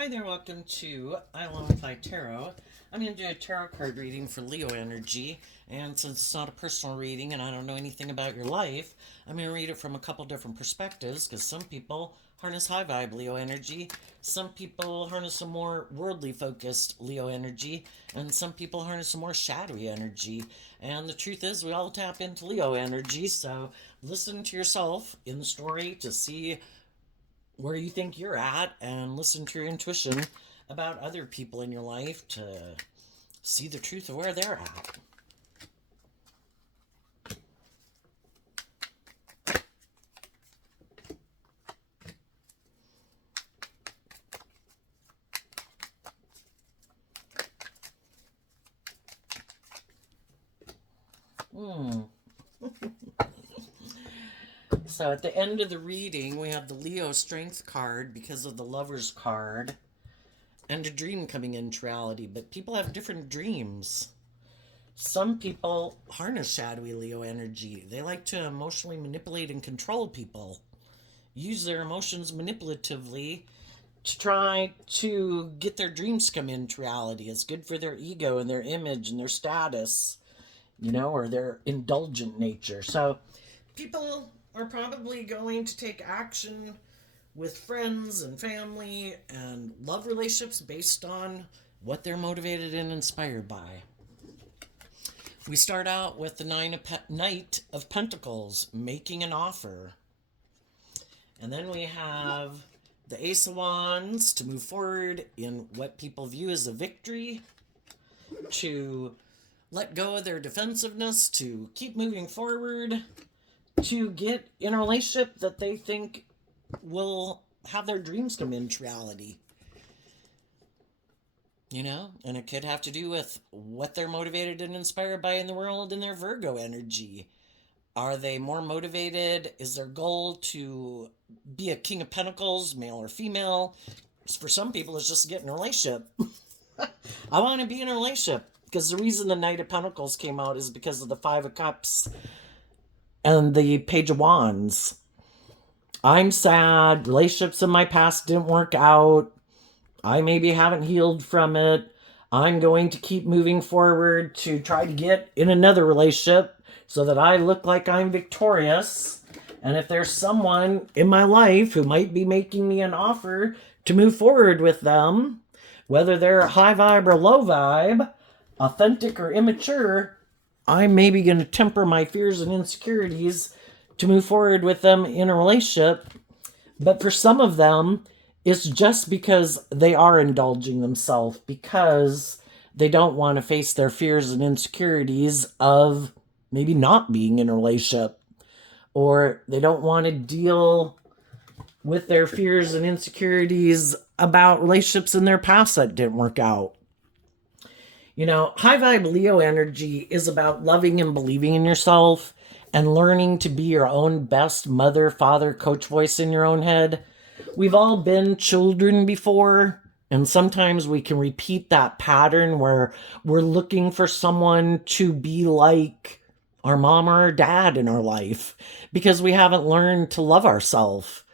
Hi there, welcome to Identify Tarot. I'm going to do a tarot card reading for Leo energy, and since it's not a personal reading and I don't know anything about your life, I'm going to read it from a couple different perspectives because some people harness high vibe Leo energy, some people harness a more worldly focused Leo energy, and some people harness a more shadowy energy. And the truth is, we all tap into Leo energy, so listen to yourself in the story to see where you think you're at and listen to your intuition about other people in your life to see the truth of where they're at. So at the end of the reading, we have the Leo Strength card because of the Lover's card and a dream coming into reality. But people have different dreams. Some people harness shadowy Leo energy. They like to emotionally manipulate and control people, use their emotions manipulatively to try to get their dreams to come into reality. It's good for their ego and their image and their status, or their indulgent nature. So people are probably going to take action with friends and family and love relationships based on what they're motivated and inspired by. We start out with the Knight of Pentacles, making an offer. And then we have the Ace of Wands to move forward in what people view as a victory, to let go of their defensiveness, to keep moving forward, to get in a relationship that they think will have their dreams come into reality. And it could have to do with what they're motivated and inspired by in the world and their Virgo energy. Are they more motivated? Is their goal to be a King of Pentacles, male or female? For some people, it's just to get in a relationship. I want to be in a relationship. Because the reason the Knight of Pentacles came out is because of the Five of Cups and the Page of Wands. I'm sad. Relationships in my past didn't work out. I maybe haven't healed from it. I'm going to keep moving forward to try to get in another relationship so that I look like I'm victorious. And if there's someone in my life who might be making me an offer to move forward with them, whether they're high vibe or low vibe, authentic or immature, I'm maybe going to temper my fears and insecurities to move forward with them in a relationship. But for some of them, it's just because they are indulging themselves, because they don't want to face their fears and insecurities of maybe not being in a relationship, or they don't want to deal with their fears and insecurities about relationships in their past that didn't work out. High vibe Leo energy is about loving and believing in yourself and learning to be your own best mother, father, coach voice in your own head. We've all been children before, and sometimes we can repeat that pattern where we're looking for someone to be like our mom or our dad in our life because we haven't learned to love ourselves.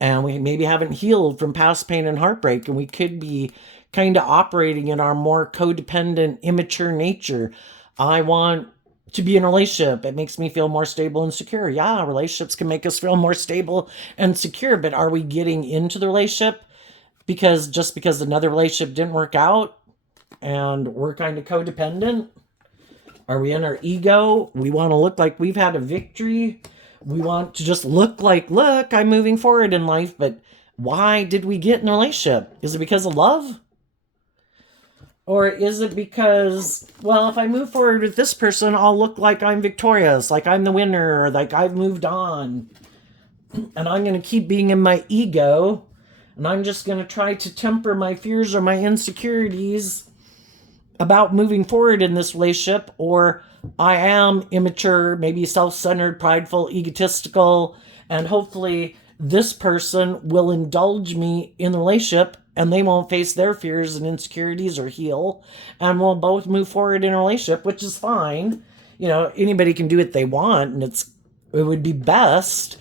And we maybe haven't healed from past pain and heartbreak, and we could be kind of operating in our more codependent, immature nature. I want to be in a relationship. It makes me feel more stable and secure. Yeah, relationships can make us feel more stable and secure, but are we getting into the relationship because another relationship didn't work out and we're kind of codependent? Are we in our ego? We want to look like we've had a victory. We want to just look, I'm moving forward in life, but why did we get in a relationship? Is it because of love? Or is it because, if I move forward with this person, I'll look like I'm victorious, like I'm the winner, or like I've moved on. And I'm going to keep being in my ego, and I'm just going to try to temper my fears or my insecurities about moving forward in this relationship, or I am immature, maybe self-centered, prideful, egotistical, and hopefully this person will indulge me in the relationship and they won't face their fears and insecurities or heal, and we'll both move forward in a relationship, which is fine. Anybody can do what they want, and it would be best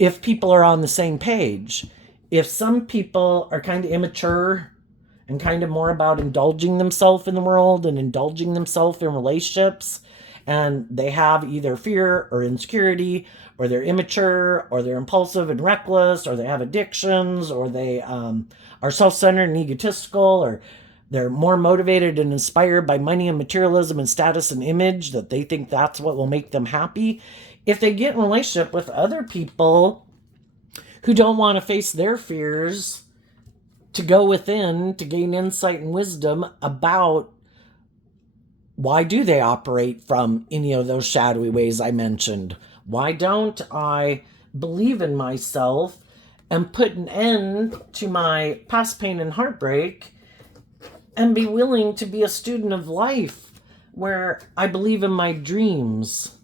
if people are on the same page. If some people are kind of immature and kind of more about indulging themselves in the world and indulging themselves in relationships. And they have either fear or insecurity, or they're immature, or they're impulsive and reckless, or they have addictions, or they are self centered and egotistical, or they're more motivated and inspired by money and materialism and status and image, that they think that's what will make them happy. If they get in a relationship with other people who don't want to face their fears, to go within to gain insight and wisdom about why do they operate from any of those shadowy ways I mentioned? Why don't I believe in myself and put an end to my past pain and heartbreak and be willing to be a student of life where I believe in my dreams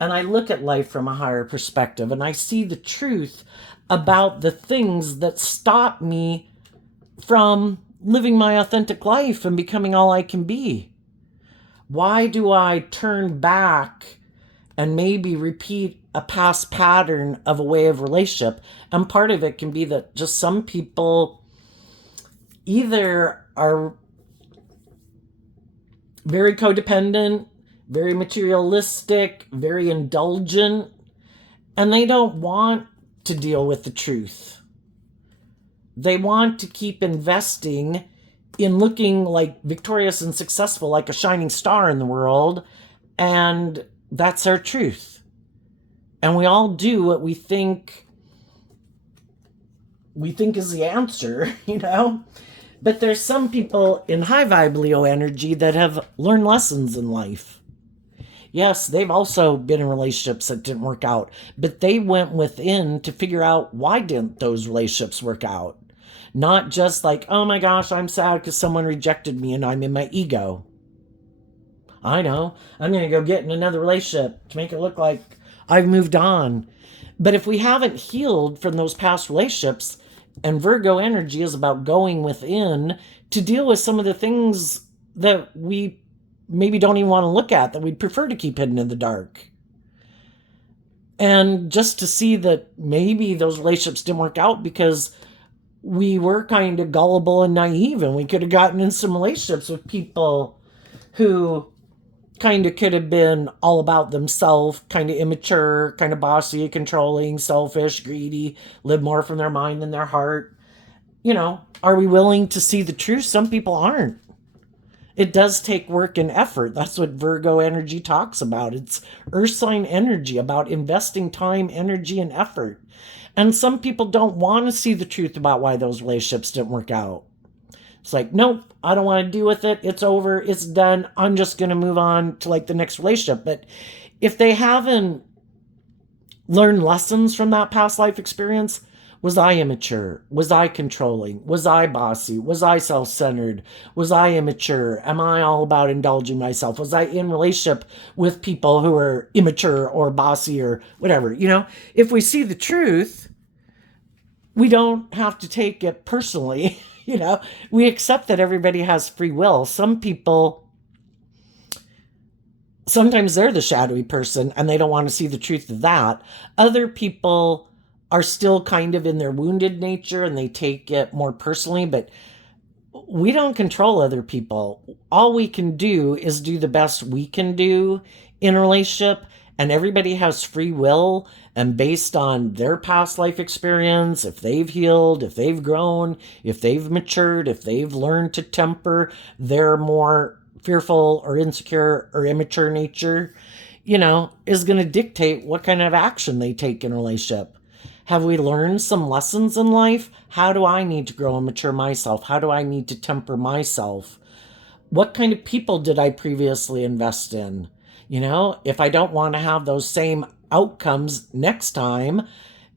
and I look at life from a higher perspective and I see the truth about the things that stop me from living my authentic life and becoming all I can be? Why do I turn back and maybe repeat a past pattern of a way of relationship? And part of it can be that just some people either are very codependent, very materialistic, very indulgent, and they don't want to deal with the truth. They want to keep investing in looking like victorious and successful, like a shining star in the world, and that's our truth. And we all do what we think is the answer, you know? But there's some people in high vibe Leo energy that have learned lessons in life. Yes, they've also been in relationships that didn't work out, but they went within to figure out why didn't those relationships work out. Not just like, oh my gosh, I'm sad because someone rejected me and I'm in my ego. I know, I'm going to go get in another relationship to make it look like I've moved on. But if we haven't healed from those past relationships, and Virgo energy is about going within to deal with some of the things that we maybe don't even want to look at, that we'd prefer to keep hidden in the dark. And just to see that maybe those relationships didn't work out because we were kind of gullible and naive, and we could have gotten in some relationships with people who kind of could have been all about themselves, kind of immature, kind of bossy, controlling, selfish, greedy, live more from their mind than their heart. You know, are we willing to see the truth? Some people aren't. It does take work and effort. That's what Virgo energy talks about. It's earth sign energy, about investing time, energy, and effort. And some people don't want to see the truth about why those relationships didn't work out. It's like, nope, I don't want to deal with it. It's over. It's done. I'm just going to move on to like the next relationship. But if they haven't learned lessons from that past life experience, was I immature? Was I controlling? Was I bossy? Was I self-centered? Was I immature? Am I all about indulging myself? Was I in relationship with people who are immature or bossy or whatever? You know, if we see the truth, we don't have to take it personally. You know, we accept that everybody has free will. Some people, sometimes they're the shadowy person and they don't want to see the truth of that. Other people are still kind of in their wounded nature and they take it more personally, but we don't control other people. All we can do is do the best we can do in a relationship, and everybody has free will, and based on their past life experience, if they've healed, if they've grown, if they've matured, if they've learned to temper their more fearful or insecure or immature nature, you know, is going to dictate what kind of action they take in a relationship. Have we learned some lessons in life? How do I need to grow and mature myself? How do I need to temper myself? What kind of people did I previously invest in? You know, if I don't want to have those same outcomes next time,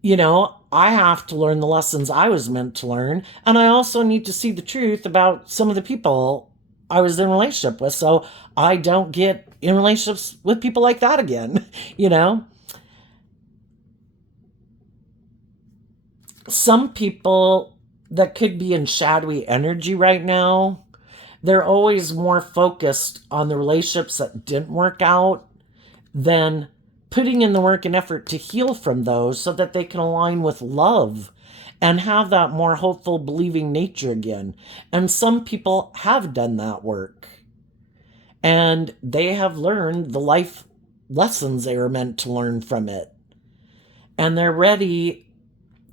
you know, I have to learn the lessons I was meant to learn. And I also need to see the truth about some of the people I was in a relationship with, so I don't get in relationships with people like that again, you know? Some people that could be in shadowy energy right now, they're always more focused on the relationships that didn't work out than putting in the work and effort to heal from those so that they can align with love and have that more hopeful, believing nature again. And some people have done that work, and they have learned the life lessons they were meant to learn from it. And they're ready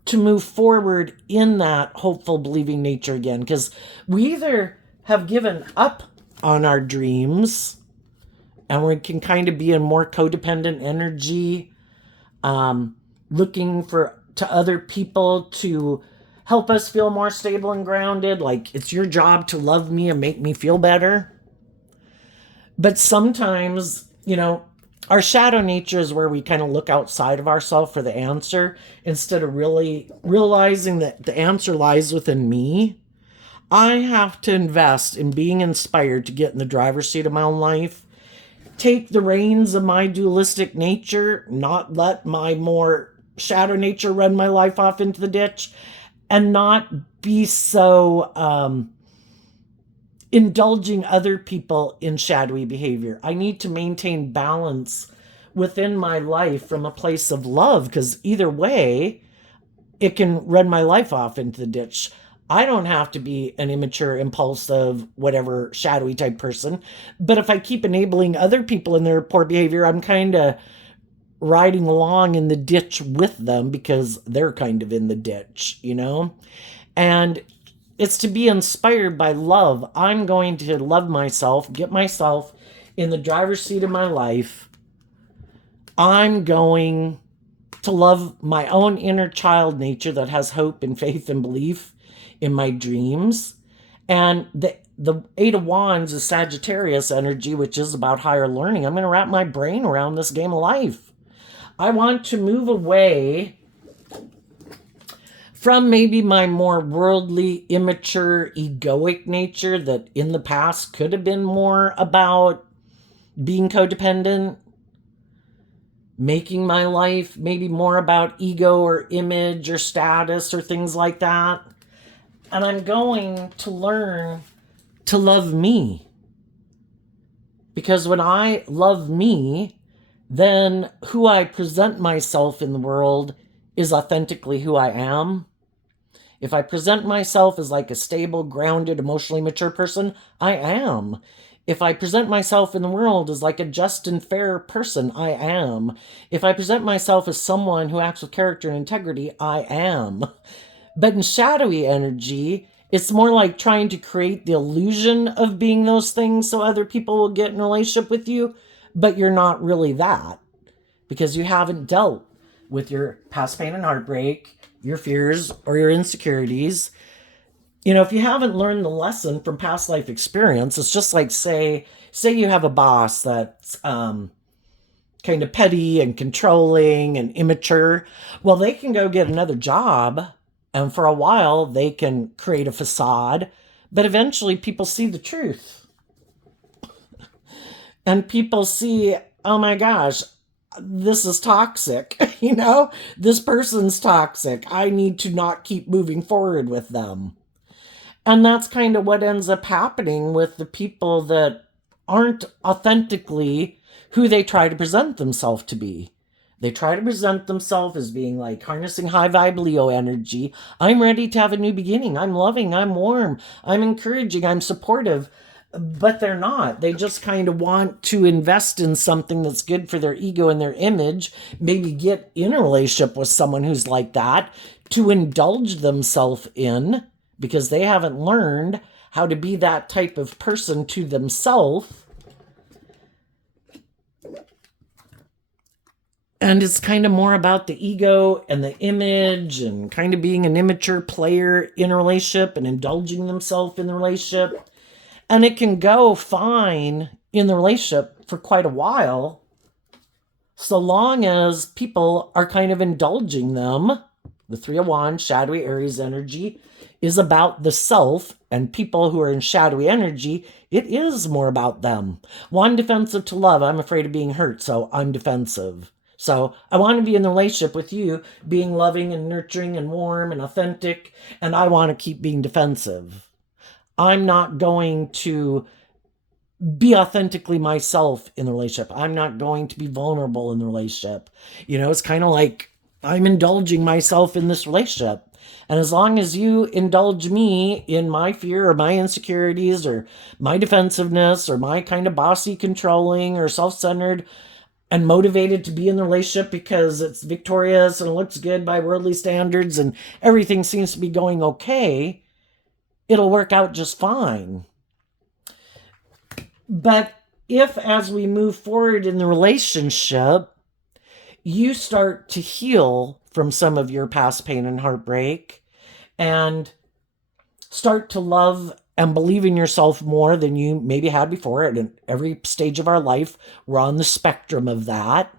to move forward in that hopeful, believing nature again. Because we either have given up on our dreams and we can kind of be in more codependent energy, looking for to other people to help us feel more stable and grounded, like it's your job to love me and make me feel better. But sometimes, our shadow nature is where we kind of look outside of ourselves for the answer instead of really realizing that the answer lies within me. I have to invest in being inspired to get in the driver's seat of my own life, take the reins of my dualistic nature, not let my more shadow nature run my life off into the ditch, and not be so indulging other people in shadowy behavior. I need to maintain balance within my life from a place of love, because either way, it can run my life off into the ditch. I don't have to be an immature, impulsive, whatever, shadowy type person. But if I keep enabling other people in their poor behavior, I'm kind of riding along in the ditch with them because they're kind of in the ditch, And it's to be inspired by love. I'm going to love myself, get myself in the driver's seat of my life. I'm going to love my own inner child nature that has hope and faith and belief in my dreams. And the Eight of Wands is Sagittarius energy, which is about higher learning. I'm going to wrap my brain around this game of life. I want to move away from maybe my more worldly, immature, egoic nature that in the past could have been more about being codependent, making my life maybe more about ego or image or status or things like that. And I'm going to learn to love me. Because when I love me, then who I present myself in the world is authentically who I am. If I present myself as like a stable, grounded, emotionally mature person, I am. If I present myself in the world as like a just and fair person, I am. If I present myself as someone who acts with character and integrity, I am. But in shadowy energy, it's more like trying to create the illusion of being those things so other people will get in a relationship with you, but you're not really that because you haven't dealt with your past pain and heartbreak, your fears, or your insecurities. If you haven't learned the lesson from past life experience, it's just like, say you have a boss that's kind of petty and controlling and immature. Well, they can go get another job, and for a while they can create a facade, but eventually people see the truth. And people see, oh my gosh, this is toxic. This person's toxic. I need to not keep moving forward with them. And that's kind of what ends up happening with the people that aren't authentically who they try to present themselves to be. They try to present themselves as being like harnessing high vibe Leo energy. I'm ready to have a new beginning. I'm loving. I'm warm. I'm encouraging. I'm supportive. But they're not. They just kind of want to invest in something that's good for their ego and their image. Maybe get in a relationship with someone who's like that to indulge themselves in, because they haven't learned how to be that type of person to themselves. And it's kind of more about the ego and the image and kind of being an immature player in a relationship and indulging themselves in the relationship. And it can go fine in the relationship for quite a while, so long as people are kind of indulging them. The Three of Wands, shadowy Aries energy, is about the self, and people who are in shadowy energy, it is more about them. One, defensive to love. I'm afraid of being hurt, so I'm defensive. So I want to be in the relationship with you, being loving and nurturing and warm and authentic, and I want to keep being defensive. I'm not going to be authentically myself in the relationship. I'm not going to be vulnerable in the relationship. It's kind of like I'm indulging myself in this relationship. And as long as you indulge me in my fear or my insecurities or my defensiveness or my kind of bossy, controlling, or self centered and motivated to be in the relationship because it's victorious and looks good by worldly standards and everything seems to be going okay, it'll work out just fine. But if, as we move forward in the relationship, you start to heal from some of your past pain and heartbreak and start to love and believe in yourself more than you maybe had before, at every stage of our life, we're on the spectrum of that.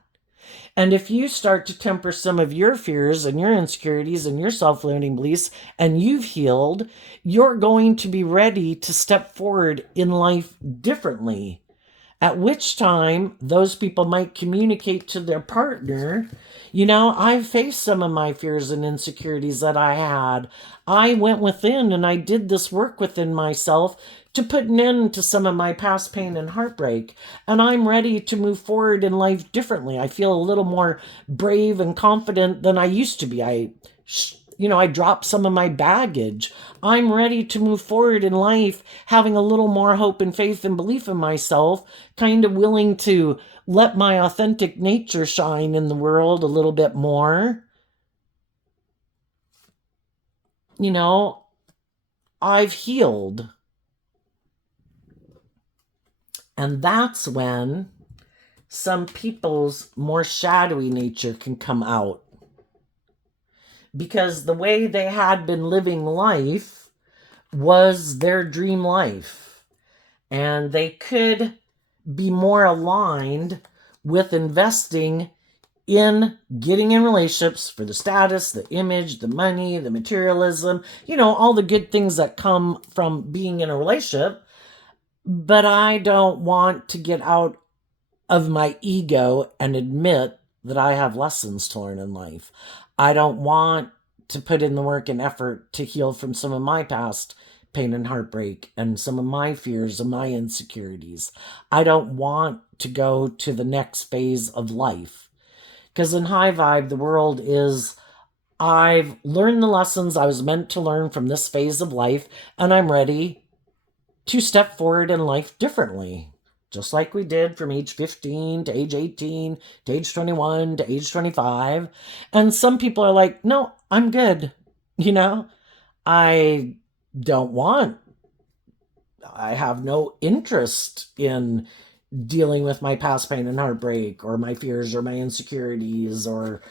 And if you start to temper some of your fears and your insecurities and your self limiting beliefs, and you've healed, you're going to be ready to step forward in life differently. At which time, those people might communicate to their partner, I've faced some of my fears and insecurities that I had. I went within and I did this work within myself to put an end to some of my past pain and heartbreak. And I'm ready to move forward in life differently. I feel a little more brave and confident than I used to be. I dropped some of my baggage. I'm ready to move forward in life, having a little more hope and faith and belief in myself, kind of willing to let my authentic nature shine in the world a little bit more. I've healed. And that's when some people's more shadowy nature can come out. Because the way they had been living life was their dream life. And they could be more aligned with investing in getting in relationships for the status, the image, the money, the materialism, all the good things that come from being in a relationship. But I don't want to get out of my ego and admit that I have lessons to learn in life. I don't want to put in the work and effort to heal from some of my past pain and heartbreak and some of my fears and my insecurities. I don't want to go to the next phase of life. Because in High Vibe, the world is, I've learned the lessons I was meant to learn from this phase of life, and I'm ready to step forward in life differently. Just like we did from age 15 to age 18 to age 21 to age 25. And some people are like, no, I'm good. I don't want, I have no interest in dealing with my past pain and heartbreak or my fears or my insecurities or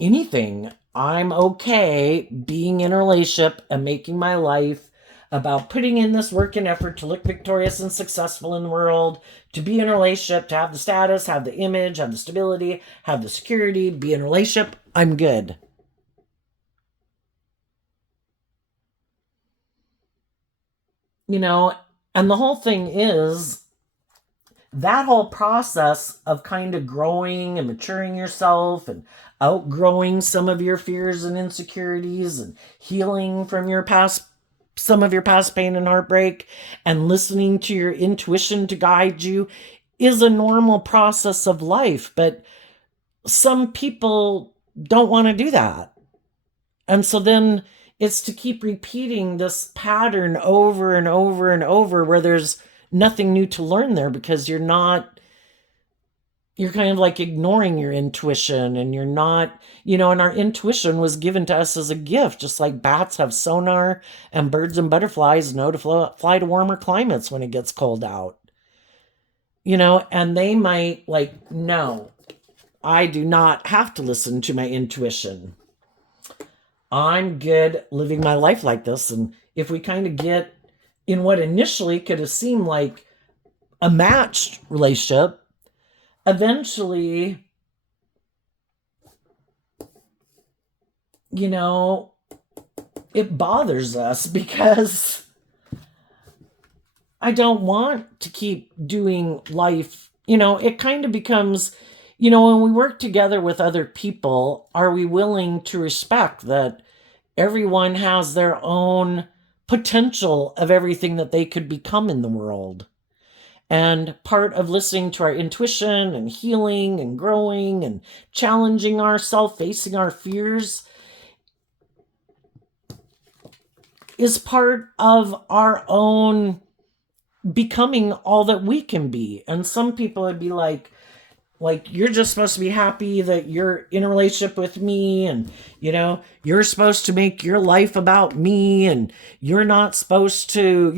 anything. I'm okay being in a relationship and making my life about putting in this work and effort to look victorious and successful in the world, to be in a relationship, to have the status, have the image, have the stability, have the security, be in a relationship. I'm good. And the whole thing is, that whole process of kind of growing and maturing yourself and outgrowing some of your fears and insecurities and healing from some of your past pain and heartbreak and listening to your intuition to guide you is a normal process of life. But some people don't want to do that. And so then it's to keep repeating this pattern over and over and over where there's nothing new to learn there, because you're kind of like ignoring your intuition, and you're not, and our intuition was given to us as a gift, just like bats have sonar and birds and butterflies know to fly to warmer climates when it gets cold out. And they might no, I do not have to listen to my intuition. I'm good living my life like this. And if we kind of get in what initially could have seemed like a matched relationship, eventually, it bothers us because I don't want to keep doing life. It kind of becomes, when we work together with other people, are we willing to respect that everyone has their own potential of everything that they could become in the world? And part of listening to our intuition and healing and growing and challenging ourselves, facing our fears, is part of our own becoming all that we can be. And some people would be like you're just supposed to be happy that you're in a relationship with me, and you're supposed to make your life about me, and you were supposed to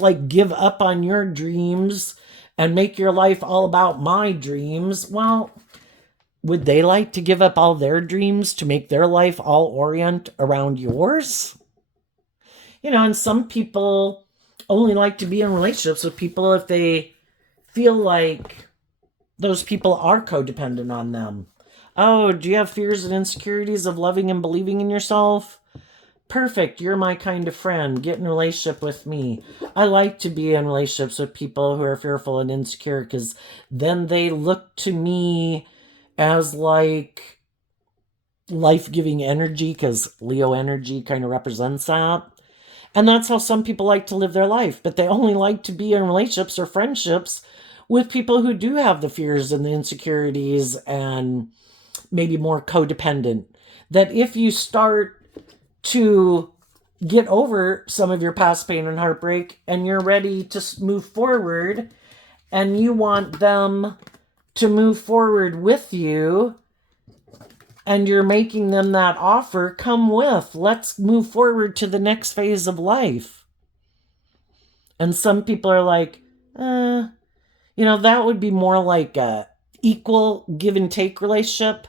like give up on your dreams and make your life all about my dreams. Well, would they like to give up all their dreams to make their life all orient around yours? And some people only like to be in relationships with people if they feel like those people are codependent on them. Oh, do you have fears and insecurities of loving and believing in yourself? Perfect, you're my kind of friend. Get in a relationship with me. I like to be in relationships with people who are fearful and insecure, because then they look to me as like life-giving energy, because Leo energy kind of represents that. And that's how some people like to live their life, but they only like to be in relationships or friendships with people who do have the fears and the insecurities and maybe more codependent. That if you start to get over some of your past pain and heartbreak and you're ready to move forward and you want them to move forward with you and you're making them that offer, come with. Let's move forward to the next phase of life. And some people are like, that would be more like a equal give and take relationship.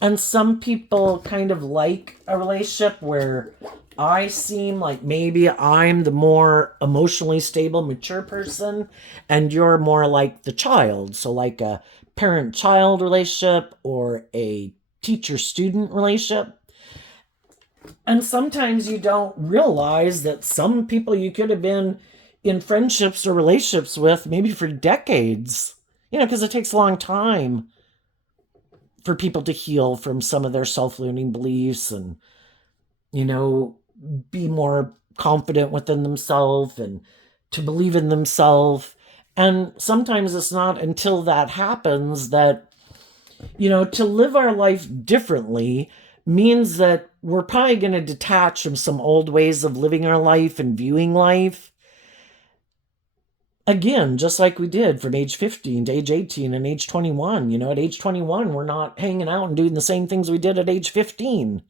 And some people kind of like a relationship where I seem like maybe I'm the more emotionally stable, mature person, and you're more like the child. So like a parent-child relationship or a teacher-student relationship. And sometimes you don't realize that some people you could have been in friendships or relationships with maybe for decades, because it takes a long time for people to heal from some of their self-limiting beliefs and, be more confident within themselves and to believe in themselves. And sometimes it's not until that happens that, to live our life differently means that we're probably going to detach from some old ways of living our life and viewing life. Again, just like we did from age 15 to age 18 and age 21. At age 21, we're not hanging out and doing the same things we did at age 15.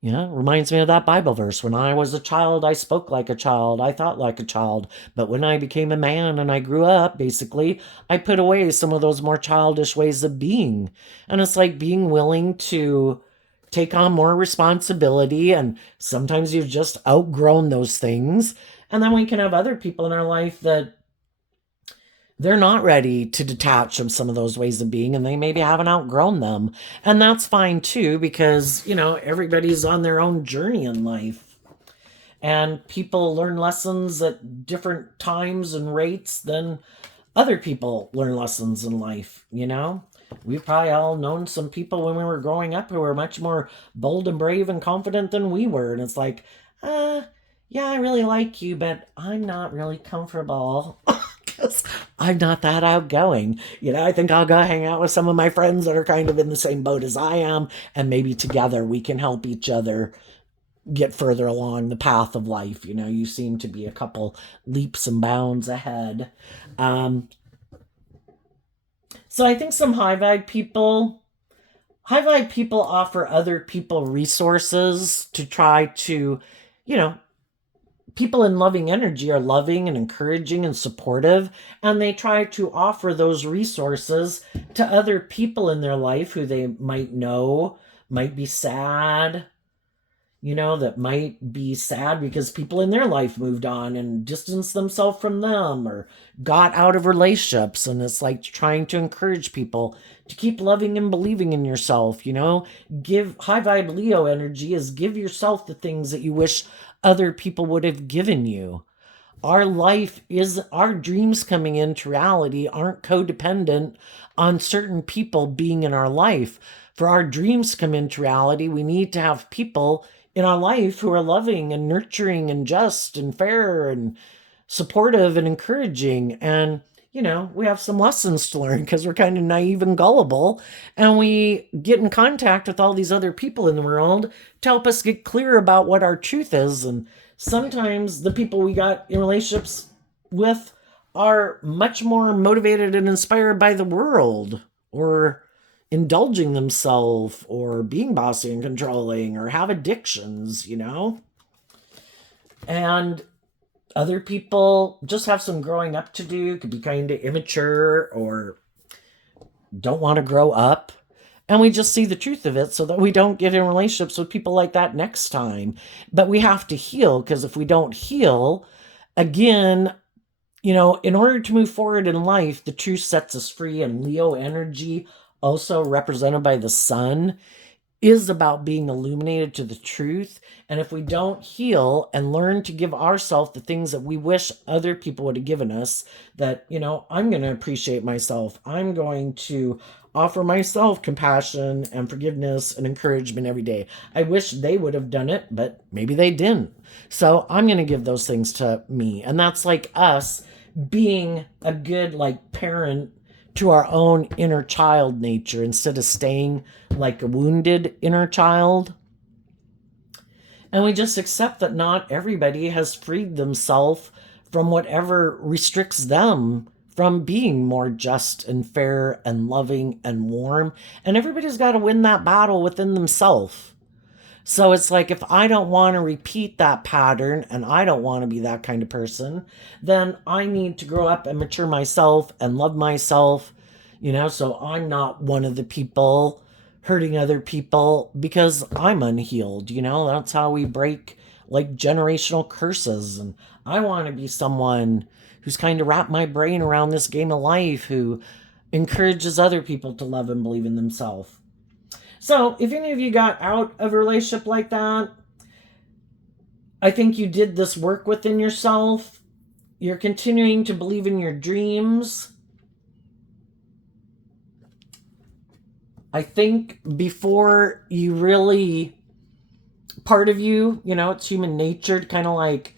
Reminds me of that Bible verse. When I was a child, I spoke like a child. I thought like a child. But when I became a man and I grew up, basically, I put away some of those more childish ways of being. And it's like being willing to take on more responsibility. And sometimes you've just outgrown those things. And then we can have other people in our life that they're not ready to detach from some of those ways of being, and they maybe haven't outgrown them. And that's fine too, because, everybody's on their own journey in life. And people learn lessons at different times and rates than other people learn lessons in life, We've probably all known some people when we were growing up who were much more bold and brave and confident than we were. And it's like, yeah, I really like you, but I'm not really comfortable because I'm not that outgoing. I think I'll go hang out with some of my friends that are kind of in the same boat as I am, and maybe together we can help each other get further along the path of life. You seem to be a couple leaps and bounds ahead. So I think some high vibe people offer other people resources to try to, people in loving energy are loving and encouraging and supportive, and they try to offer those resources to other people in their life who they might know might be sad, that might be sad because people in their life moved on and distanced themselves from them or got out of relationships. And it's like trying to encourage people to keep loving and believing in yourself. Give high vibe Leo energy is give yourself the things that you wish other people would have given you. Our dreams coming into reality aren't codependent on certain people being in our life. For our dreams to come into reality, we need to have people in our life who are loving and nurturing and just and fair and supportive and encouraging. And we have some lessons to learn because we're kind of naive and gullible. And we get in contact with all these other people in the world to help us get clear about what our truth is. And sometimes the people we got in relationships with are much more motivated and inspired by the world, or indulging themselves, or being bossy and controlling, or have addictions. And other people just have some growing up to do, could be kind of immature or don't want to grow up. And we just see the truth of it so that we don't get in relationships with people like that next time. But we have to heal, because if we don't heal, again, in order to move forward in life, the truth sets us free. And Leo energy, also represented by the sun, is about being illuminated to the truth. And if we don't heal and learn to give ourselves the things that we wish other people would have given us, that, I'm going to appreciate myself. I'm going to offer myself compassion and forgiveness and encouragement every day. I wish they would have done it, but maybe they didn't. So I'm going to give those things to me. And that's like us being a good, like, parent to our own inner child nature, instead of staying like a wounded inner child. And we just accept that not everybody has freed themselves from whatever restricts them from being more just and fair and loving and warm. And everybody's got to win that battle within themselves. So it's like, if I don't want to repeat that pattern and I don't want to be that kind of person, then I need to grow up and mature myself and love myself, so I'm not one of the people hurting other people because I'm unhealed. That's how we break like generational curses. And I want to be someone who's kind of wrapped my brain around this game of life, who encourages other people to love and believe in themselves. So if any of you got out of a relationship like that, I think you did this work within yourself. You're continuing to believe in your dreams. I think before you really, part of you, it's human nature to kind of like,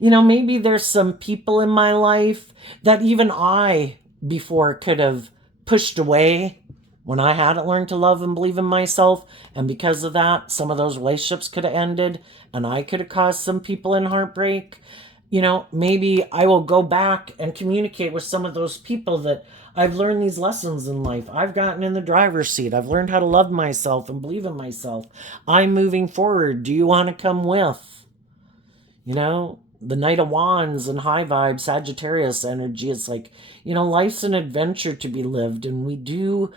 maybe there's some people in my life that even I before could have pushed away when I hadn't learned to love and believe in myself. And because of that, some of those relationships could have ended, and I could have caused some people in heartbreak. Maybe I will go back and communicate with some of those people that I've learned these lessons in life. I've gotten in the driver's seat. I've learned how to love myself and believe in myself. I'm moving forward. Do you want to come with? The Knight of Wands and high vibe Sagittarius energy. It's like, life's an adventure to be lived, and we do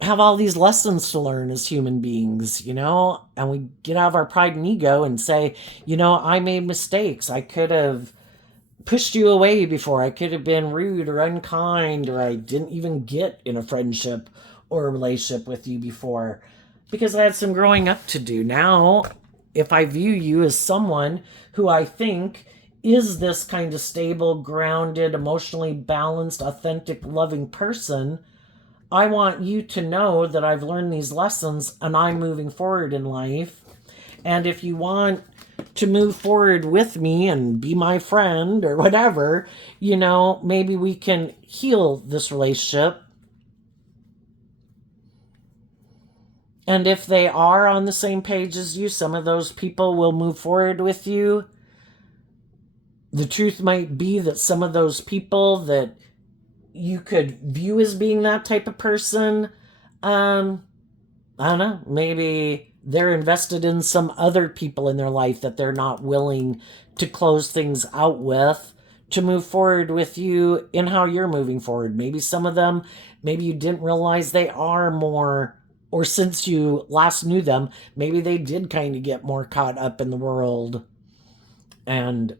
have all these lessons to learn as human beings, and we get out of our pride and ego and say, I made mistakes. I could have pushed you away before. I could have been rude or unkind, or I didn't even get in a friendship or a relationship with you before because I had some growing up to do. Now, if I view you as someone who I think is this kind of stable, grounded, emotionally balanced, authentic, loving person, I want you to know that I've learned these lessons and I'm moving forward in life. And if you want to move forward with me and be my friend or whatever, maybe we can heal this relationship. And if they are on the same page as you, some of those people will move forward with you. The truth might be that some of those people that you could view as being that type of person, I don't know, maybe they're invested in some other people in their life that they're not willing to close things out with to move forward with you in how you're moving forward. Maybe some of them, maybe you didn't realize they are more, or since you last knew them, maybe they did kind of get more caught up in the world and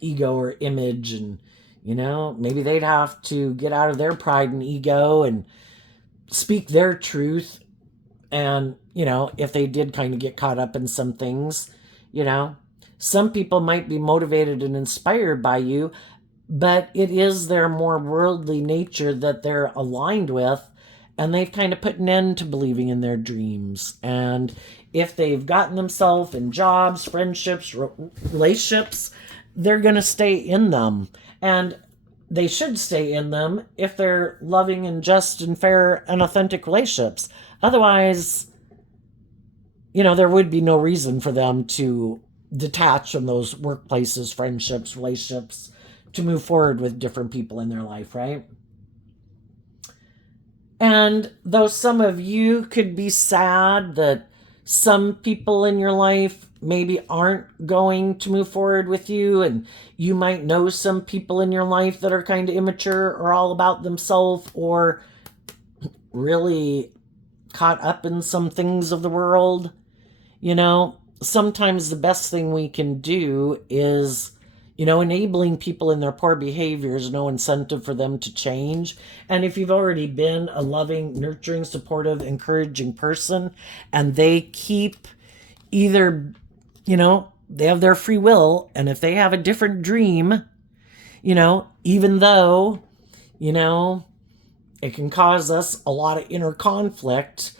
ego or image, and maybe they'd have to get out of their pride and ego and speak their truth. And if they did kind of get caught up in some things, some people might be motivated and inspired by you, but it is their more worldly nature that they're aligned with, and they've kind of put an end to believing in their dreams. And if they've gotten themselves in jobs, friendships, relationships they're going to stay in them. And they should stay in them if they're loving and just and fair and authentic relationships. Otherwise, there would be no reason for them to detach from those workplaces, friendships, relationships, to move forward with different people in their life, right? And though some of you could be sad that some people in your life maybe aren't going to move forward with you, and you might know some people in your life that are kind of immature or all about themselves or really caught up in some things of the world, sometimes the best thing we can do is enabling people in their poor behaviors, no incentive for them to change. And if you've already been a loving, nurturing, supportive, encouraging person, and they keep either, they have their free will, and if they have a different dream, even though, it can cause us a lot of inner conflict,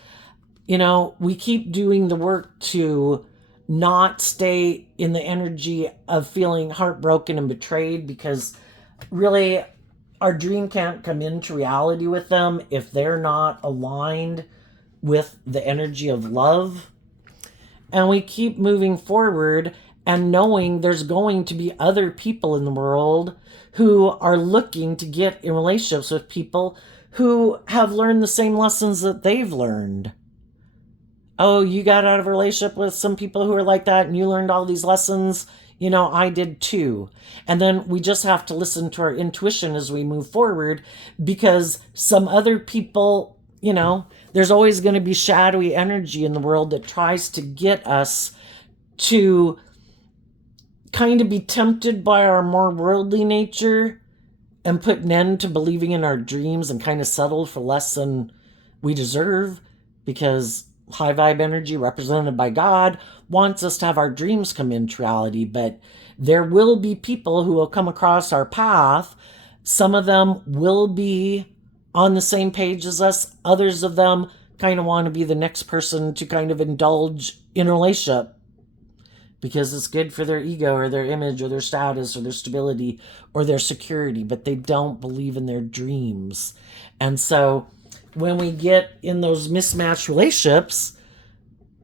we keep doing the work to not stay in the energy of feeling heartbroken and betrayed, because really our dream can't come into reality with them if they're not aligned with the energy of love. And we keep moving forward and knowing there's going to be other people in the world who are looking to get in relationships with people who have learned the same lessons that they've learned. Oh, you got out of a relationship with some people who are like that and you learned all these lessons. I did too. And then we just have to listen to our intuition as we move forward, because some other people, there's always going to be shadowy energy in the world that tries to get us to kind of be tempted by our more worldly nature and put an end to believing in our dreams and kind of settle for less than we deserve, because high vibe energy represented by God wants us to have our dreams come into reality. But there will be people who will come across our path. Some of them will be on the same page as us. Others of them kind of want to be the next person to kind of indulge in a relationship because it's good for their ego or their image or their status or their stability or their security, but they don't believe in their dreams. And so when we get in those mismatched relationships,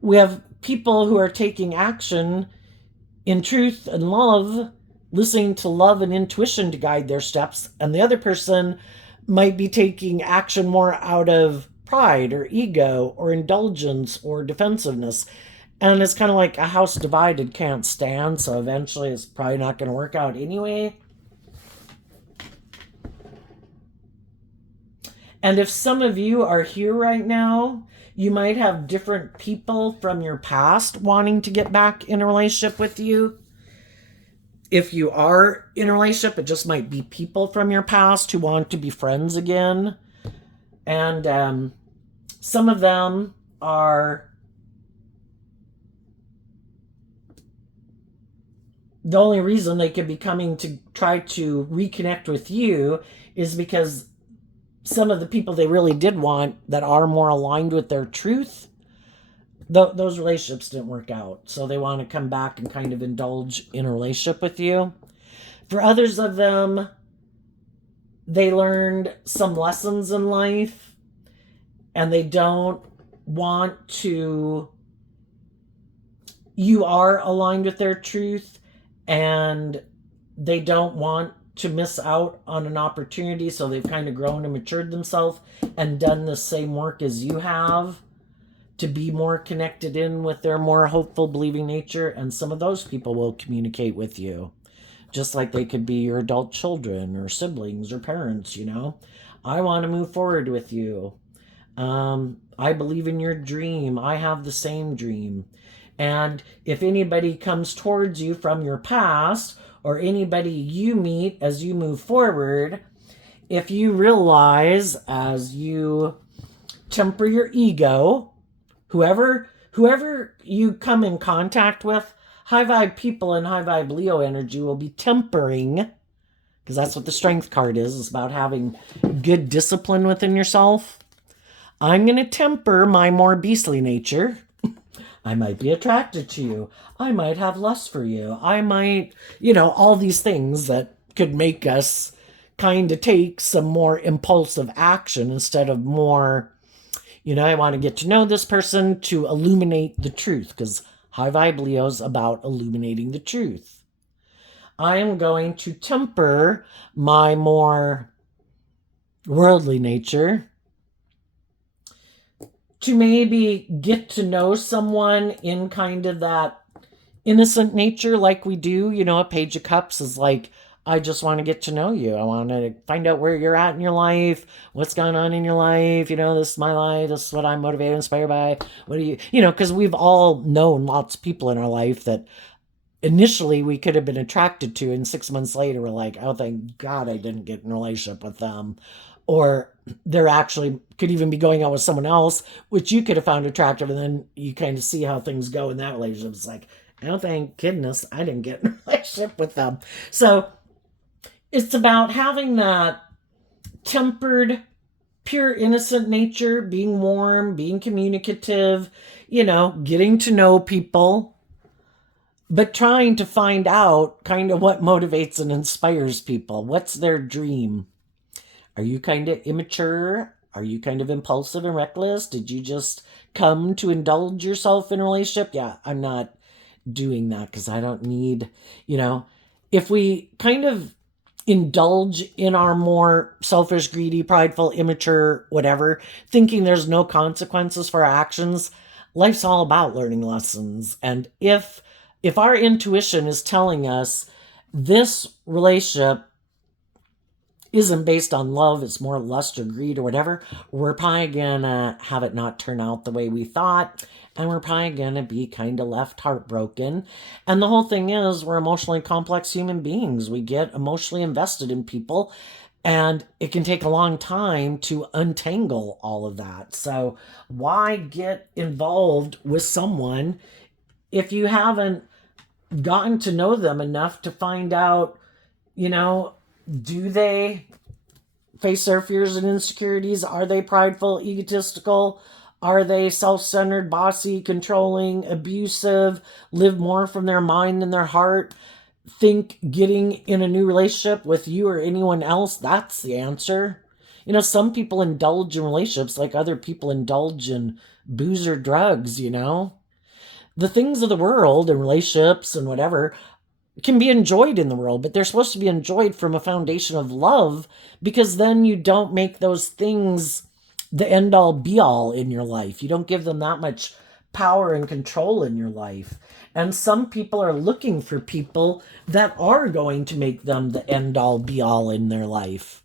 we have people who are taking action in truth and love, listening to love and intuition to guide their steps, and the other person might be taking action more out of pride or ego or indulgence or defensiveness. And it's kind of like a house divided can't stand, so eventually it's probably not going to work out anyway. And if some of you are here right now, you might have different people from your past wanting to get back in a relationship with you. If you are in a relationship, it just might be people from your past who want to be friends again. And some of them are... the only reason they could be coming to try to reconnect with you is because some of the people they really did want that are more aligned with their truth, those relationships didn't work out. So they want to come back and kind of indulge in a relationship with you. For others of them, they learned some lessons in life and they don't want to... you are aligned with their truth and they don't want to miss out on an opportunity, so they've kind of grown and matured themselves and done the same work as you have to be more connected in with their more hopeful, believing nature. And some of those people will communicate with you, just like they could be your adult children or siblings or parents. I want to move forward with you. I believe in your dream. I have the same dream. And if anybody comes towards you from your past, or anybody you meet as you move forward, if you realize as you temper your ego, whoever you come in contact with, high vibe people and high vibe Leo energy will be tempering, because that's what the strength card is. It's about having good discipline within yourself. I'm going to temper my more beastly nature. I might be attracted to you. I might have lust for you. I might, all these things that could make us kind of take some more impulsive action instead of more, I want to get to know this person to illuminate the truth, because high vibe Leo's about illuminating the truth. I am going to temper my more worldly nature to maybe get to know someone in kind of that innocent nature like we do. A Page of Cups is like, I just want to get to know you. I want to find out where you're at in your life, what's going on in your life. This is my life. This is what I'm motivated, inspired by. What do because we've all known lots of people in our life that initially we could have been attracted to, and 6 months later we're like, oh, thank God I didn't get in a relationship with them. Or they're actually could even be going out with someone else, which you could have found attractive, and then you kind of see how things go in that relationship. It's like, oh, thank goodness I didn't get in a relationship with them. So it's about having that tempered, pure, innocent nature, being warm, being communicative, getting to know people, but trying to find out kind of what motivates and inspires people. What's their dream? Are you kind of immature? Are you kind of impulsive and reckless? Did you just come to indulge yourself in a relationship? Yeah, I'm not doing that because I don't need, if we kind of indulge in our more selfish, greedy, prideful, immature, whatever, thinking there's no consequences for our actions, life's all about learning lessons. And if our intuition is telling us this relationship isn't based on love, it's more lust or greed or whatever, we're probably gonna have it not turn out the way we thought, and we're probably gonna be kind of left heartbroken. And the whole thing is, we're emotionally complex human beings. We get emotionally invested in people, and it can take a long time to untangle all of that. So why get involved with someone if you haven't gotten to know them enough to find out, do they face their fears and insecurities? Are they prideful, egotistical? Are they self-centered, bossy, controlling, abusive, live more from their mind than their heart? Think getting in a new relationship with you or anyone else, that's the answer. Some people indulge in relationships like other people indulge in booze or drugs, The things of the world and relationships and whatever can be enjoyed in the world, but they're supposed to be enjoyed from a foundation of love, because then you don't make those things the end all be all in your life. You don't give them that much power and control in your life. And some people are looking for people that are going to make them the end all be all in their life.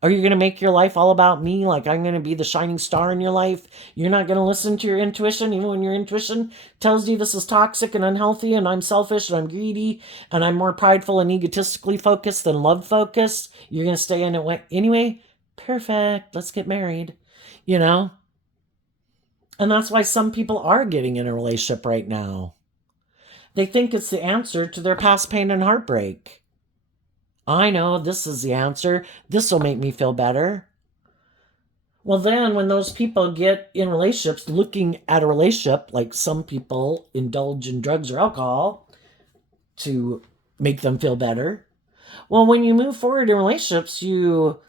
Are you going to make your life all about me? Like I'm going to be the shining star in your life? You're not going to listen to your intuition, even when your intuition tells you this is toxic and unhealthy and I'm selfish and I'm greedy and I'm more prideful and egotistically focused than love focused. You're going to stay in it anyway? Perfect. Let's get married. And that's why some people are getting in a relationship right now. They think it's the answer to their past pain and heartbreak. I know this is the answer. This will make me feel better. Well, then when those people get in relationships, looking at a relationship, like some people indulge in drugs or alcohol to make them feel better. Well, when you move forward in relationships, you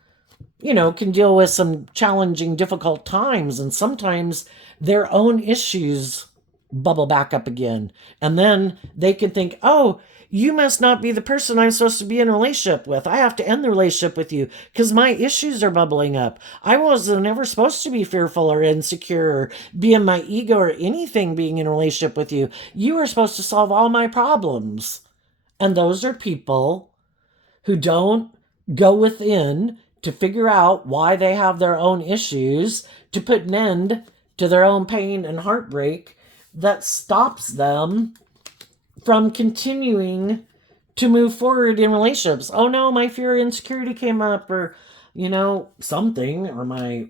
can deal with some challenging, difficult times, and sometimes their own issues bubble back up again. And then they can think, oh, you must not be the person I'm supposed to be in a relationship with. I have to end the relationship with you because my issues are bubbling up. I wasn't ever supposed to be fearful or insecure or be in my ego or anything being in a relationship with you. You were supposed to solve all my problems. And those are people who don't go within to figure out why they have their own issues, to put an end to their own pain and heartbreak that stops them from continuing to move forward in relationships. Oh no, my fear of insecurity came up, or, something, or my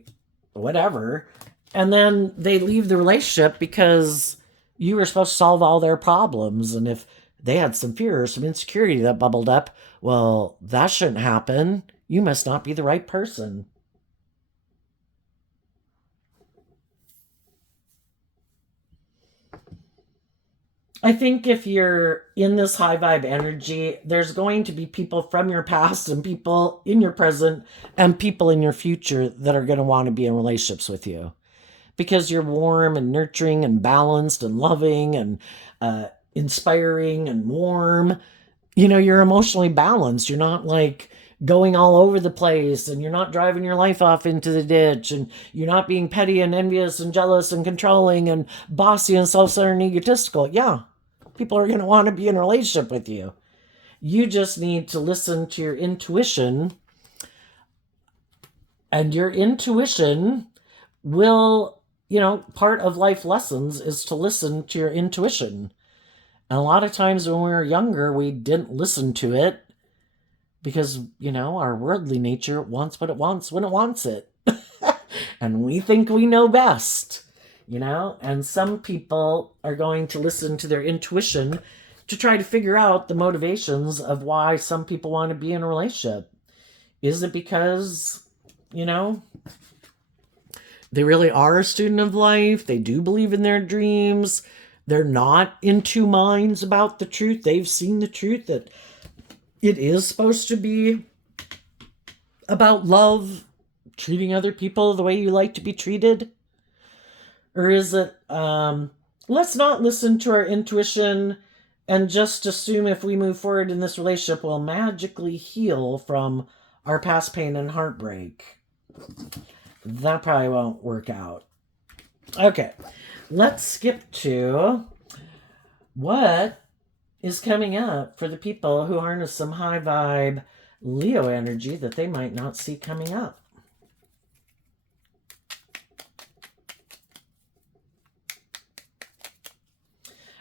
whatever. And then they leave the relationship because you were supposed to solve all their problems. And if they had some fear or some insecurity that bubbled up, well, that shouldn't happen. You must not be the right person. I think if you're in this high vibe energy, there's going to be people from your past and people in your present and people in your future that are going to want to be in relationships with you because you're warm and nurturing and balanced and loving and inspiring and warm. You're emotionally balanced. You're not like going all over the place, and you're not driving your life off into the ditch, and you're not being petty and envious and jealous and controlling and bossy and self-centered and egotistical. Yeah, people are going to want to be in a relationship with you. You just need to listen to your intuition, and your intuition will, part of life lessons is to listen to your intuition. And a lot of times when we were younger, we didn't listen to it because, our worldly nature wants what it wants when it wants it. And we think we know best, and some people are going to listen to their intuition to try to figure out the motivations of why some people want to be in a relationship. Is it because, they really are a student of life? They do believe in their dreams. They're not in two minds about the truth. They've seen the truth that it is supposed to be about love, treating other people the way you like to be treated. Or is it, let's not listen to our intuition and just assume if we move forward in this relationship, we'll magically heal from our past pain and heartbreak? That probably won't work out. Okay, let's skip to what is coming up for the people who harness some high vibe Leo energy that they might not see coming up.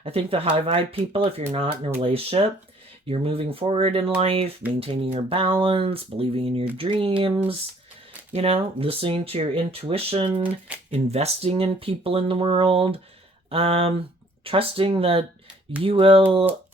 I think the high vibe people, if you're not in a relationship, you're moving forward in life, maintaining your balance, believing in your dreams, listening to your intuition, investing in people in the world, trusting that you will,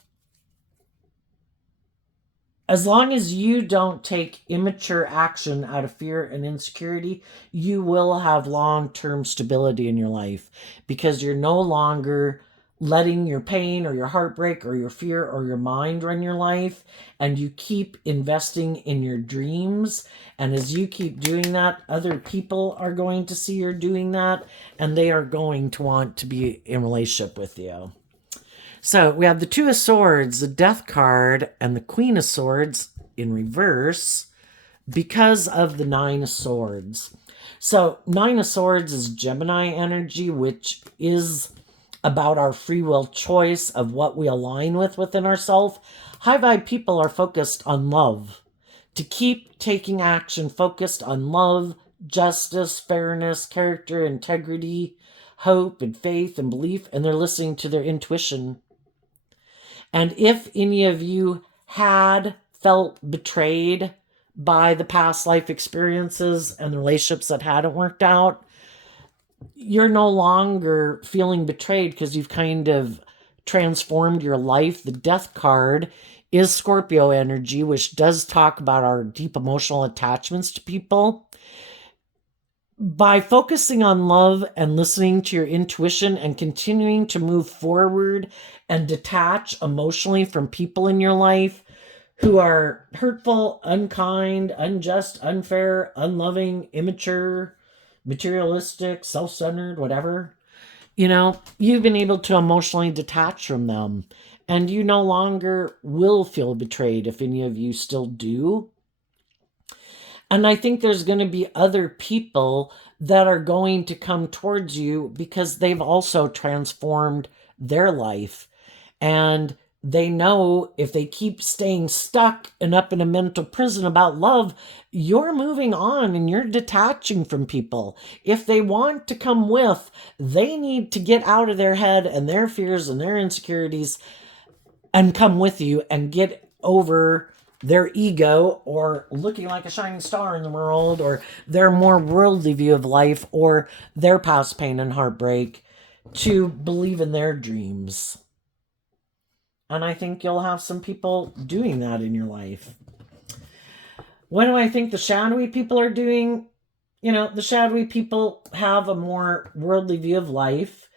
as long as you don't take immature action out of fear and insecurity, you will have long-term stability in your life because you're no longer letting your pain or your heartbreak or your fear or your mind run your life, and you keep investing in your dreams. And as you keep doing that, other people are going to see you're doing that, and they are going to want to be in relationship with you. So we have the Two of Swords, the Death card, and the Queen of Swords in reverse because of the Nine of Swords. So Nine of Swords is Gemini energy, which is about our free will choice of what we align with within ourselves. High vibe people are focused on love. To keep taking action focused on love, justice, fairness, character, integrity, hope, and faith, and belief, and they're listening to their intuition. And if any of you had felt betrayed by the past life experiences and the relationships that hadn't worked out, you're no longer feeling betrayed because you've kind of transformed your life. The Death card is Scorpio energy, which does talk about our deep emotional attachments to people. By focusing on love and listening to your intuition and continuing to move forward and detach emotionally from people in your life who are hurtful, unkind, unjust, unfair, unloving, immature, materialistic, self-centered, whatever, you've been able to emotionally detach from them, and you no longer will feel betrayed if any of you still do. And I think there's going to be other people that are going to come towards you because they've also transformed their life. And they know if they keep staying stuck and up in a mental prison about love, you're moving on and you're detaching from people. If they want to come with, they need to get out of their head and their fears and their insecurities and come with you and get over their ego or looking like a shining star in the world or their more worldly view of life or their past pain and heartbreak to believe in their dreams. And I think you'll have some people doing that in your life. What do I think the shadowy people are doing? The shadowy people have a more worldly view of life.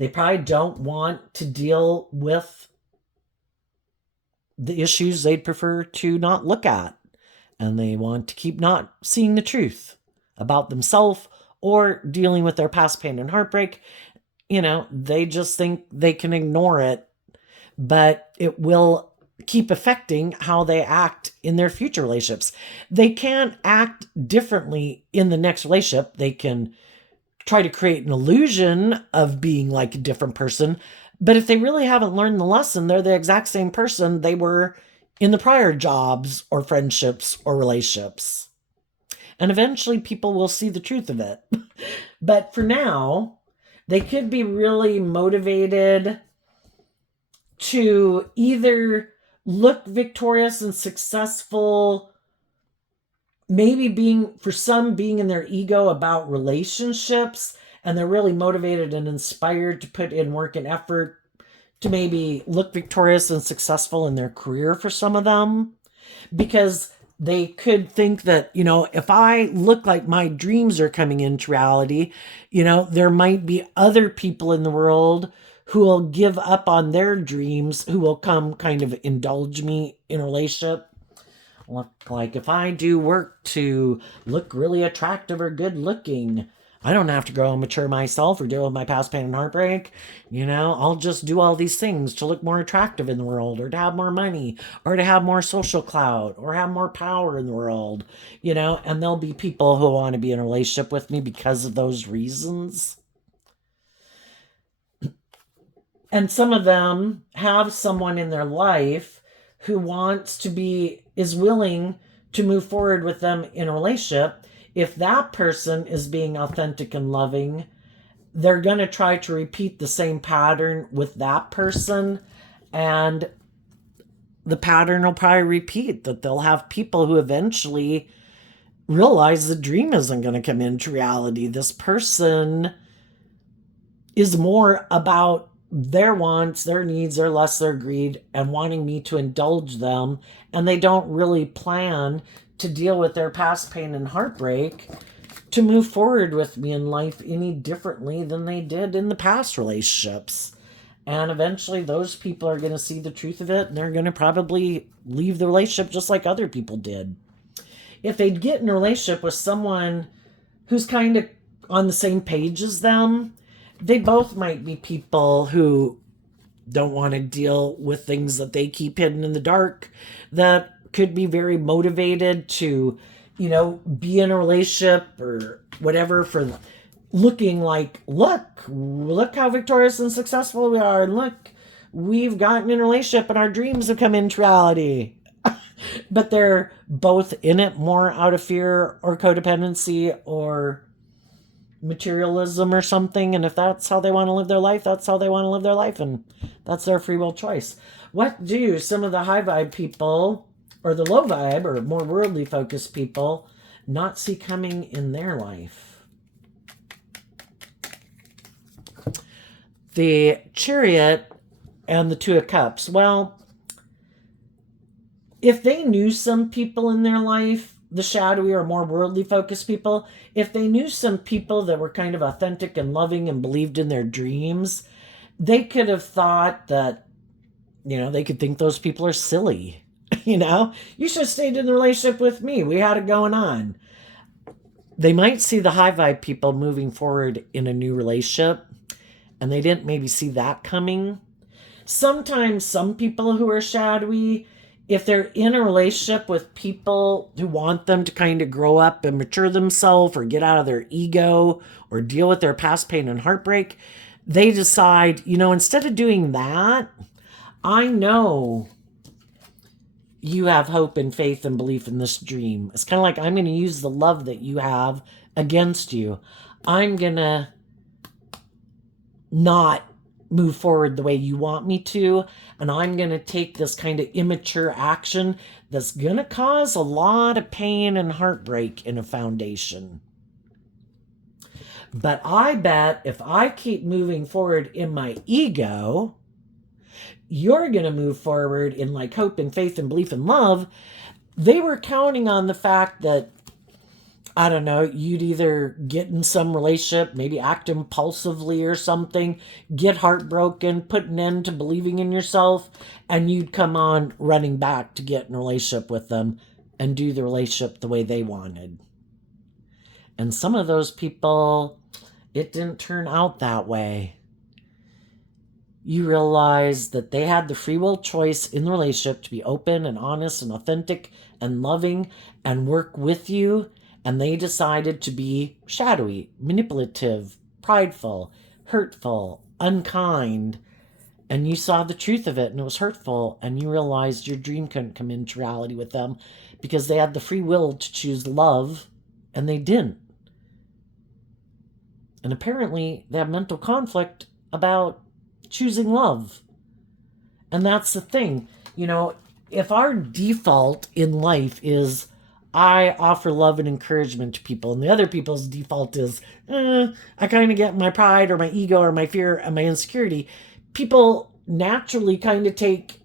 They probably don't want to deal with the issues they'd prefer to not look at. And they want to keep not seeing the truth about themselves or dealing with their past pain and heartbreak. They just think they can ignore it, but it will keep affecting how they act in their future relationships. They can't act differently in the next relationship. They can try to create an illusion of being like a different person, but if they really haven't learned the lesson, they're the exact same person they were in the prior jobs or friendships or relationships. And eventually people will see the truth of it. But for now, they could be really motivated to either look victorious and successful, maybe being in their ego about relationships, and they're really motivated and inspired to put in work and effort to maybe look victorious and successful in their career for some of them, because they could think that, if I look like my dreams are coming into reality, there might be other people in the world who will give up on their dreams, who will come kind of indulge me in a relationship. Like if I do work to look really attractive or good looking, I don't have to grow and mature myself or deal with my past pain and heartbreak. I'll just do all these things to look more attractive in the world, or to have more money, or to have more social clout, or have more power in the world, and there'll be people who want to be in a relationship with me because of those reasons. And some of them have someone in their life who is willing to move forward with them in a relationship. If that person is being authentic and loving, they're going to try to repeat the same pattern with that person. And the pattern will probably repeat, that they'll have people who eventually realize the dream isn't going to come into reality. This person is more about their wants, their needs, their lusts, their greed, and wanting me to indulge them. And they don't really plan to deal with their past pain and heartbreak to move forward with me in life any differently than they did in the past relationships. And eventually those people are going to see the truth of it, and they're going to probably leave the relationship just like other people did. If they'd get in a relationship with someone who's kind of on the same page as them, they both might be people who don't want to deal with things that they keep hidden in the dark, that could be very motivated to, be in a relationship or whatever for looking like, look how victorious and successful we are. And look, we've gotten in a relationship and our dreams have come into reality. But they're both in it more out of fear or codependency or materialism or something. And if that's how they want to live their life, that's how they want to live their life. And that's their free will choice. What do some of the high vibe people, or the low vibe or more worldly focused people, not see coming in their life? The Chariot and the Two of Cups. Well, if they knew some people in their life, the shadowy or more worldly focused people, if they knew some people that were kind of authentic and loving and believed in their dreams, they could have thought that, they could think those people are silly. You should have stayed in the relationship with me. We had it going on. They might see the high vibe people moving forward in a new relationship, and they didn't maybe see that coming. Sometimes some people who are shadowy, if they're in a relationship with people who want them to kind of grow up and mature themselves or get out of their ego or deal with their past pain and heartbreak, they decide, instead of doing that, I know you have hope and faith and belief in this dream. It's kind of like, I'm going to use the love that you have against you. I'm going to not move forward the way you want me to, and I'm going to take this kind of immature action that's going to cause a lot of pain and heartbreak in a foundation. But I bet if I keep moving forward in my ego, you're going to move forward in like hope and faith and belief and love. They were counting on the fact that I don't know, you'd either get in some relationship, maybe act impulsively or something, get heartbroken, put an end to believing in yourself, and you'd come on running back to get in a relationship with them and do the relationship the way they wanted. And some of those people, it didn't turn out that way. You realize that they had the free will choice in the relationship to be open and honest and authentic and loving and work with you. And they decided to be shadowy, manipulative, prideful, hurtful, unkind. And you saw the truth of it and it was hurtful. And you realized your dream couldn't come into reality with them because they had the free will to choose love and they didn't. And apparently they have mental conflict about choosing love. And that's the thing. You know, if our default in life is I offer love and encouragement to people, and the other people's default is I kind of get my pride or my ego or my fear and my insecurity, people naturally kind of take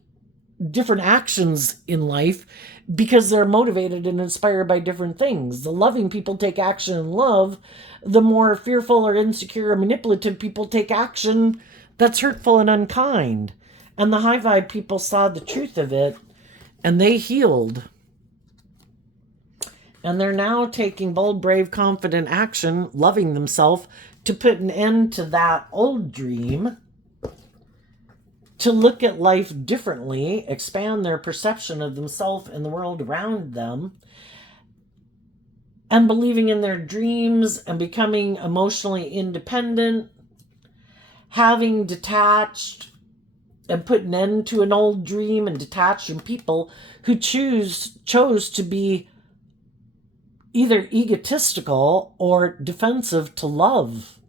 different actions in life because they're motivated and inspired by different things. The loving people take action in love. The more fearful or insecure or manipulative people take action that's hurtful and unkind. And the high vibe people saw the truth of it and they healed. And they're now taking bold, brave, confident action, loving themselves to put an end to that old dream, to look at life differently, expand their perception of themselves and the world around them, and believing in their dreams and becoming emotionally independent, having detached and put an end to an old dream and detached from people who chose to be either egotistical or defensive to love.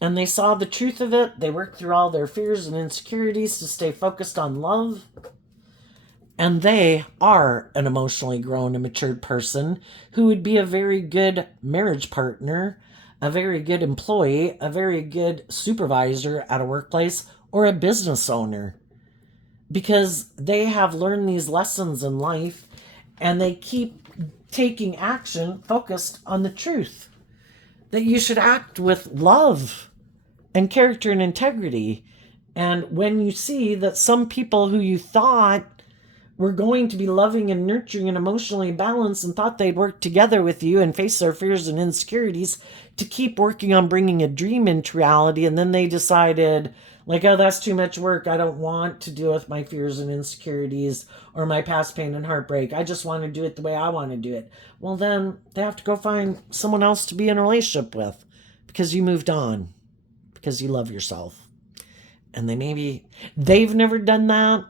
And they saw the truth of it. They worked through all their fears and insecurities to stay focused on love. And they are an emotionally grown and matured person who would be a very good marriage partner, a very good employee, a very good supervisor at a workplace, or a business owner. Because they have learned these lessons in life and they keep taking action focused on the truth. That you should act with love and character and integrity. And when you see that some people who you thought were going to be loving and nurturing and emotionally balanced and thought they'd work together with you and face their fears and insecurities to keep working on bringing a dream into reality, and then they decided, like, oh, that's too much work. I don't want to deal with my fears and insecurities or my past pain and heartbreak. I just want to do it the way I want to do it. Well, then they have to go find someone else to be in a relationship with because you moved on, because you love yourself. And they've never done that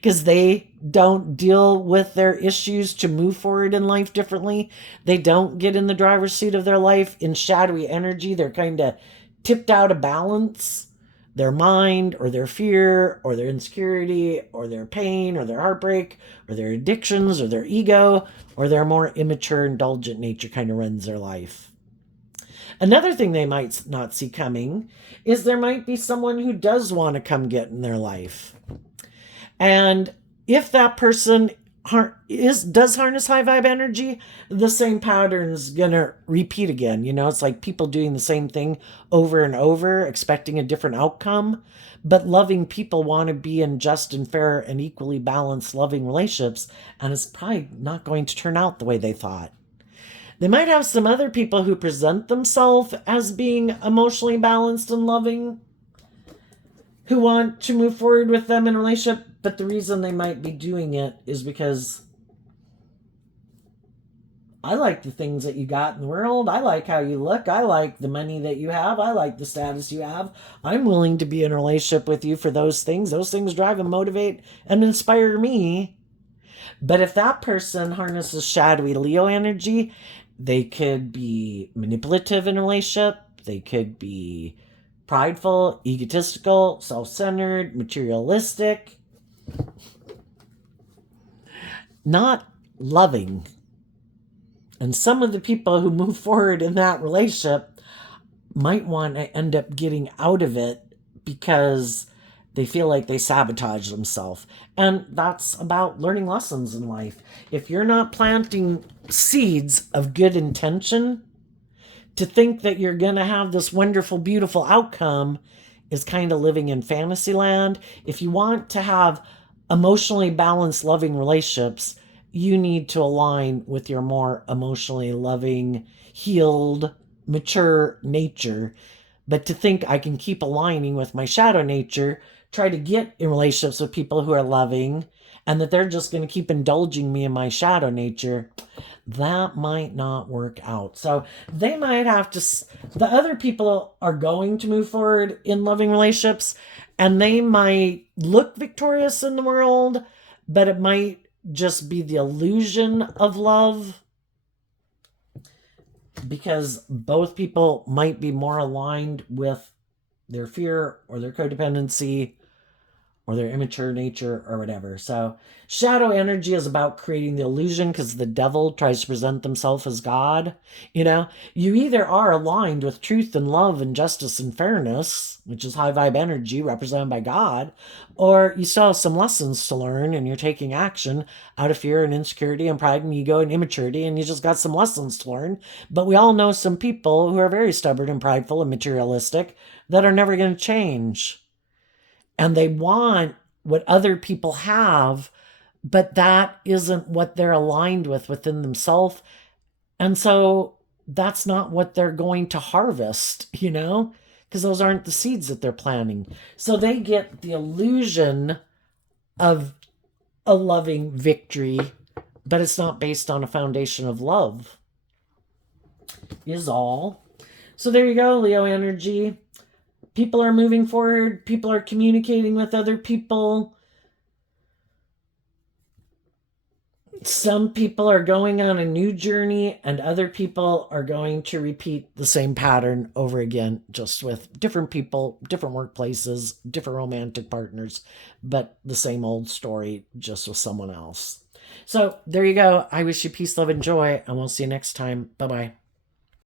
because they don't deal with their issues to move forward in life differently. They don't get in the driver's seat of their life in shadowy energy. They're kind of tipped out of balance. Their mind or their fear or their insecurity or their pain or their heartbreak or their addictions or their ego or their more immature, indulgent nature kind of runs their life. Another thing they might not see coming is there might be someone who does want to come get in their life. And if that person does harness high vibe energy, the same pattern's gonna repeat again. You know, it's like people doing the same thing over and over, expecting a different outcome. But loving people want to be in just and fair and equally balanced, loving relationships, and it's probably not going to turn out the way they thought. They might have some other people who present themselves as being emotionally balanced and loving, who want to move forward with them in a relationship, but the reason they might be doing it is because I like the things that you got in the world. I like how you look. I like the money that you have. I like the status you have. I'm willing to be in a relationship with you for those things. Those things drive and motivate and inspire me. But if that person harnesses shadowy Leo energy, they could be manipulative in a relationship. They could be prideful, egotistical, self-centered, materialistic, not loving. And some of the people who move forward in that relationship might want to end up getting out of it because They feel like they sabotage themselves. And that's about learning lessons in life. If you're not planting seeds of good intention, to think that you're going to have this wonderful, beautiful outcome is kind of living in fantasy land. If you want to have emotionally balanced, loving relationships, you need to align with your more emotionally loving, healed, mature nature. But to think I can keep aligning with my shadow nature, try to get in relationships with people who are loving, and that they're just going to keep indulging me in my shadow nature, that might not work out. So they might have to, the other people are going to move forward in loving relationships, and they might look victorious in the world, but it might just be the illusion of love, because both people might be more aligned with their fear or their codependency or their immature nature or whatever. So shadow energy is about creating the illusion, because the devil tries to present themselves as God. You either are aligned with truth and love and justice and fairness, which is high vibe energy represented by God, or you still have some lessons to learn and you're taking action out of fear and insecurity and pride and ego and immaturity, and you just got some lessons to learn. But we all know some people who are very stubborn and prideful and materialistic that are never going to change. And they want what other people have, but that isn't what they're aligned with within themselves. And so that's not what they're going to harvest, because those aren't the seeds that they're planting. So they get the illusion of a loving victory, but it's not based on a foundation of love, is all. So there you go, Leo energy. People are moving forward. People are communicating with other people. Some people are going on a new journey, and other people are going to repeat the same pattern over again, just with different people, different workplaces, different romantic partners, but the same old story, just with someone else. So there you go. I wish you peace, love, and joy, and we'll see you next time. Bye-bye.